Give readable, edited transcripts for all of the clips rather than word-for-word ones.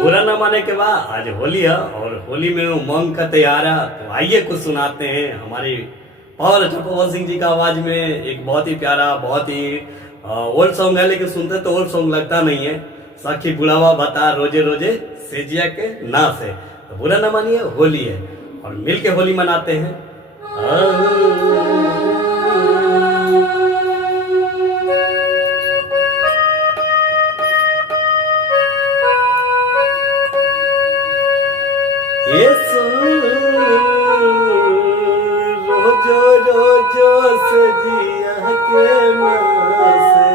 बुरा न माने के बाद आज होली है और होली में उमंग का तैयार है। तो आइए कुछ सुनाते हैं हमारी पावर चंपावत सिंह जी का आवाज में एक बहुत ही प्यारा बहुत ही ओल्ड सॉन्ग है, लेकिन सुनते तो ओल्ड सॉन्ग लगता नहीं है। साखी बुढ़ावा बता रोजे रोजे सेजिया के नाश है। तो बुरा न मानिए, होली है और मिल के होली मनाते हैं। ये रोजो रोजो सजिया के नासे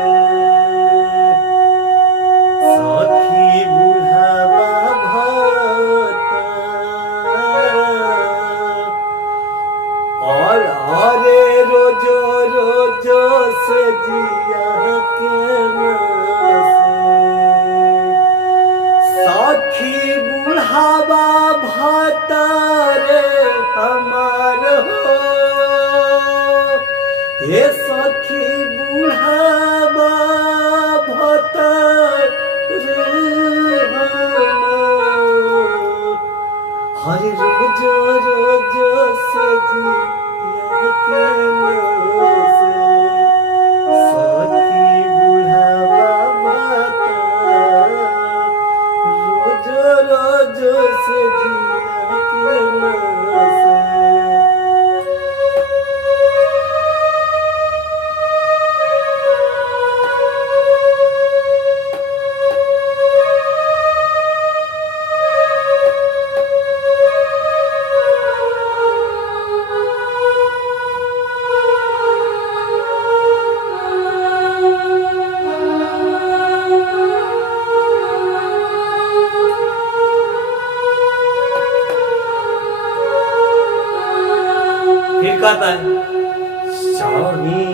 सखी बुढ़ावा भाता और अरे रोजो रोजो सजिया के नासे सखी बुढ़ावा भतारे हमार हो। हे सखी बुढ़ावा भतारे हर रोज रोज सजिया के नासे सखी बुढ़ावा रोज से जिया के नासे। फिर कहता है चढ़ी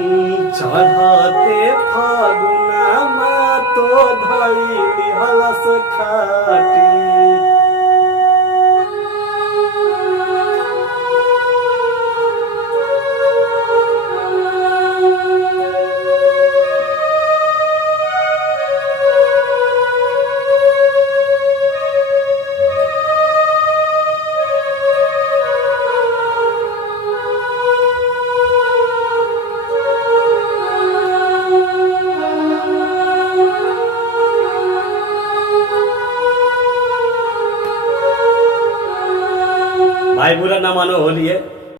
चढ़ते फागुना मा तो धैली हलस खाटी भाई बुरा ना मानो, होली है